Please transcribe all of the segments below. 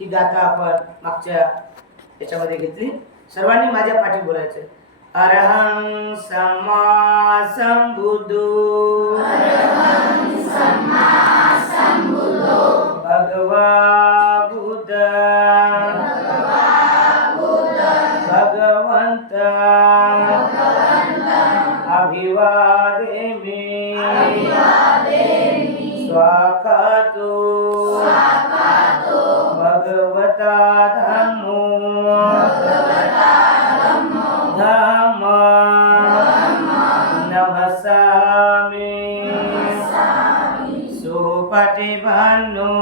ही गाथा आपण मागच्या याच्यामध्ये घेतली. सर्वांनी माझ्या पाठी बोलायचं. अरहं सम्मा संबुद्धो भगवा बुद्ध भगवंत अभिवादेमि स्वाकातो भगवता धम्मो धम्म नमस्सामि सुपटिपन्नो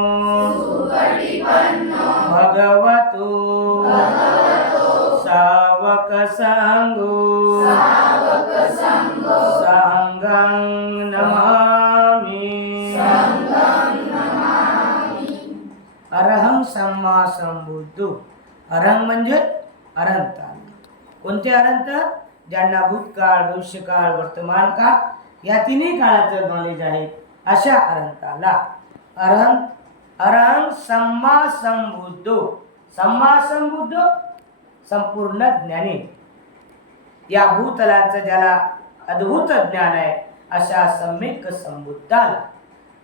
भगवतो सावक संघो संघं नमामि. अरहं सम्मा संबुद्धो. अरहं म्हणजे अनंत. कोणते अनंत? ज्यांना भूतकाळ, भविष्यकाळ, वर्तमान काळ या तिन्ही काळाचं नॉलेज आहे अशा अनंताला अरहं सम्मा संबुद्धो. सम्मा संबुद्धो संपूर्ण ज्ञानी. या भूतलाचं ज्याला अद्भुत ज्ञान आहे अशा सम्यक संबुद्धाला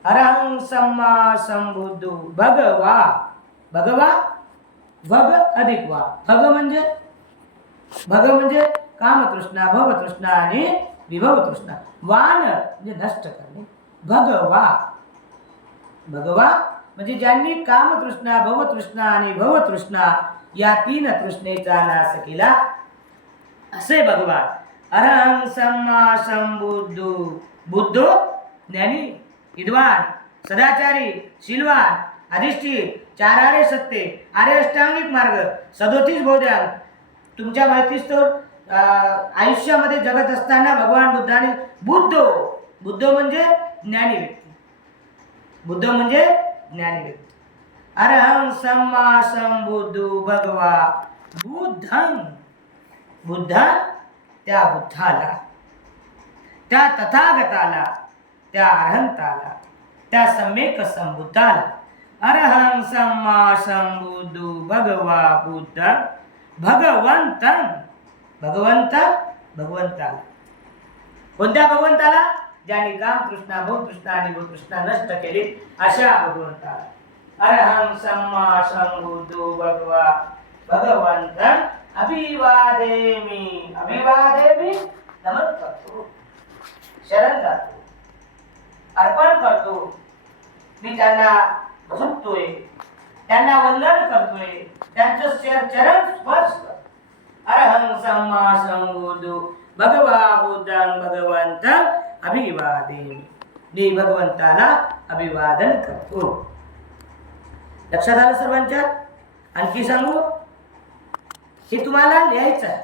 अरहं सम्मा संबुद्धो भगवा. भगवा भग अधिक वा. भग म्हणजे कामतृष्णा, भवतृष्णा आणि विभवतृष्णा. वान म्हणजे नष्ट करणे. भगवा भगवा म्हणजे ज्यांनी कामतृष्णा, भवतृष्णा आणि भवतृष्णा या तीन तृष्णेचा नाश केला असे भगवान. अरहं सम्मा संबुद्धो. बुद्धो ज्ञानी, विद्वान, सदाचारी, शीलवान, अधिष्ठित, चार आर्य सत्य, आर्य अष्टांगिक मार्ग, 37 बोधांग. तुमच्या माहितीच तो आयुष्यामध्ये जगत असताना भगवान बुद्धाने बुद्ध म्हणजे ज्ञानी व्यक्ती. बुद्ध म्हणजे ज्ञानी व्यक्ती. अरहं सम्मा संबुद्धो भगवा बुद्धं. बुद्ध त्या बुद्धाला, त्या तथागताला, त्या अरहंताला, त्या सम्यक संबुद्धाला अरहं सम्मा संबुद्धो भगवा बुद्ध भगवंतं. भगवंताला. कोणत्या भगवंताला? ज्याने काम तृष्णा, भवतृष्णा आणि भूतृष्णा नष्ट केली अशा भगवंताला. अरहं सम्मा संबुद्धो भगवा भगवंतं अभिवादेमि. नमन करतो, शरण जातो, अर्पण करतो. मी त्यांना झुकतोय, त्यांना वंदन करतोय, त्यांचं चरण स्पर्श करतो. अरहं सम्मा संबुद्धो भगवा बुद्धं भगवंतं अभिवादेमि. मी भगवंताला अभिवादन करतो. लक्षात आलं सर्वांच्या? आणखी सांगू? हे तुम्हाला लिहायचं आहे.